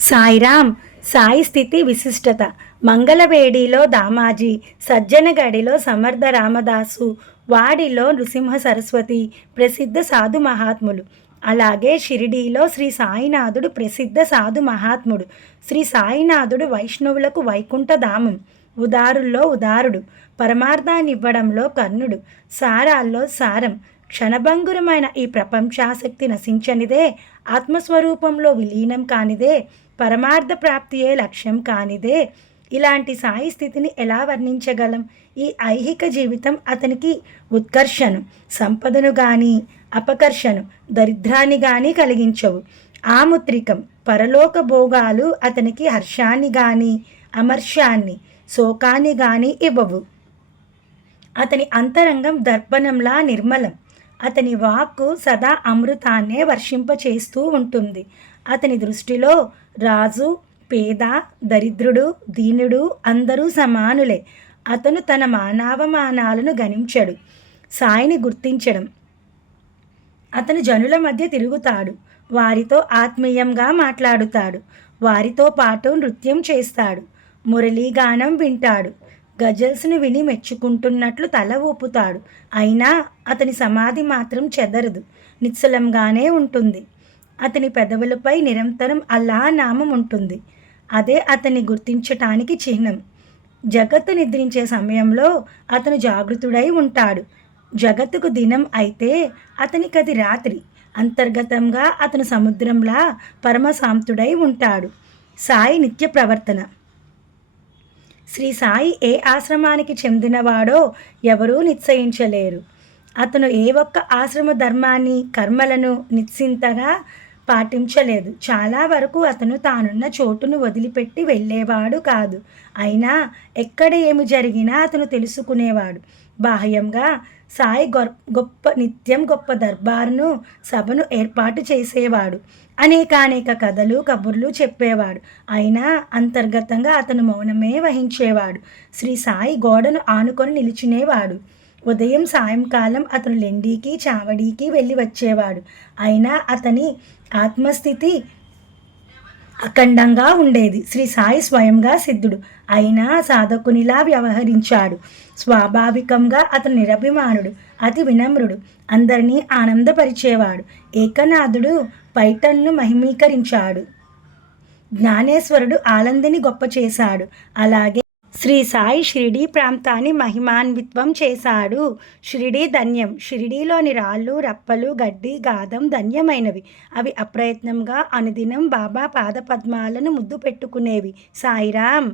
సాయిరామ్. సాయి స్థితి విశిష్టత. మంగళవేడిలో దామాజీ, సజ్జనగడిలో సమర్థ రామదాసు, వాడిలో నృసింహ సరస్వతి ప్రసిద్ధ సాధు మహాత్ములు. అలాగే షిరిడీలో శ్రీ సాయినాథుడు ప్రసిద్ధ సాధు మహాత్ముడు. శ్రీ సాయినాథుడు వైష్ణవులకు వైకుంఠధామం. ఉదారుల్లో ఉదారుడు, పరమార్థాన్నివ్వడంలో కర్ణుడు, సారాల్లో సారం. క్షణభంగురమైన ఈ ప్రపంచాసక్తి నశించనిదే, ఆత్మస్వరూపంలో విలీనం కానిదే, పరమార్థ ప్రాప్తియే లక్ష్యం కానిదే. ఇలాంటి సాయి స్థితిని ఎలా వర్ణించగలం? ఈ ఐహిక జీవితం అతనికి ఉత్కర్షను, సంపదను కానీ అపకర్షను, దరిద్రాన్ని కానీ కలిగించవు. ఆముత్రికం పరలోక భోగాలు అతనికి హర్షాన్ని కానీ అమర్షాన్ని, శోకాన్ని కానీ ఇవ్వవు. అతని అంతరంగం దర్పణంలా నిర్మలం. అతని వాక్కు సదా అమృతాన్నే వర్షింపచేస్తూ ఉంటుంది. అతని దృష్టిలో రాజు, పేద, దరిద్రుడు, దీనుడు అందరూ సమానులే. అతను తన మానవమానాలను గణించడు. సాయిని గుర్తించడం. అతను జనుల మధ్య తిరుగుతాడు. వారితో ఆత్మీయంగా మాట్లాడుతాడు. వారితో పాటు నృత్యం చేస్తాడు. మురళీగానం వింటాడు. గజల్స్ను విని మెచ్చుకుంటున్నట్లు తల ఊపుతాడు. అయినా అతని సమాధి మాత్రం చెదరదు, నిశ్చలంగానే ఉంటుంది. అతని పెదవులపై నిరంతరం అల్లా నామం ఉంటుంది. అదే అతన్ని గుర్తించటానికి చిహ్నం. జగత్తు నిద్రించే సమయంలో అతను జాగృతుడై ఉంటాడు. జగత్తుకు దినం అయితే అతనికది రాత్రి. అంతర్గతంగా అతను సముద్రంలా పరమశాంతుడై ఉంటాడు. సాయి నిత్య ప్రవర్తన. శ్రీ సాయి ఏ ఆశ్రమానికి చెందినవాడో ఎవరూ నిశ్చయించలేరు. అతను ఏ ఒక్క ఆశ్రమ ధర్మాన్ని, కర్మలను నిశ్చింతగా పాటించలేదు. చాలా వరకు అతను తానున్న చోటును వదిలిపెట్టి వెళ్ళేవాడు కాదు. అయినా ఎక్కడ ఏమి జరిగినా అతను తెలుసుకునేవాడు. బాహ్యంగా సాయి నిత్యం గొప్ప దర్బారును, సభను ఏర్పాటు చేసేవాడు. అనేకానేక కథలు, కబుర్లు చెప్పేవాడు. అయినా అంతర్గతంగా అతను మౌనమే వహించేవాడు. శ్రీ సాయి గోడను ఆనుకొని నిలుచునేవాడు. ఉదయం సాయంకాలం అతను లెండికి, చావడికి వెళ్ళి వచ్చేవాడు. అయినా అతని ఆత్మస్థితి అఖండంగా ఉండేది. శ్రీ సాయి స్వయంగా సిద్ధుడు, అయినా సాధకునిలా వ్యవహరించాడు. స్వాభావికంగా అతను నిరభిమానుడు, అతి వినమ్రుడు, అందరినీ ఆనందపరిచేవాడు. ఏకనాథుడు పైటన్ను మహిమీకరించాడు. జ్ఞానేశ్వరుడు ఆలందిని గొప్ప చేశాడు. అలాగే శ్రీ సాయి షిరిడీ ప్రాంతాన్ని మహిమాన్విత్వం చేశాడు. షిరిడీ ధన్యం. షిరిడీలోని రాళ్ళు, రప్పలు, గడ్డి, గాదం ధన్యమైనవి. అవి అప్రయత్నంగా అనుదినం బాబా పాదపద్మాలను ముద్దు పెట్టుకునేవి. సాయిరామ్.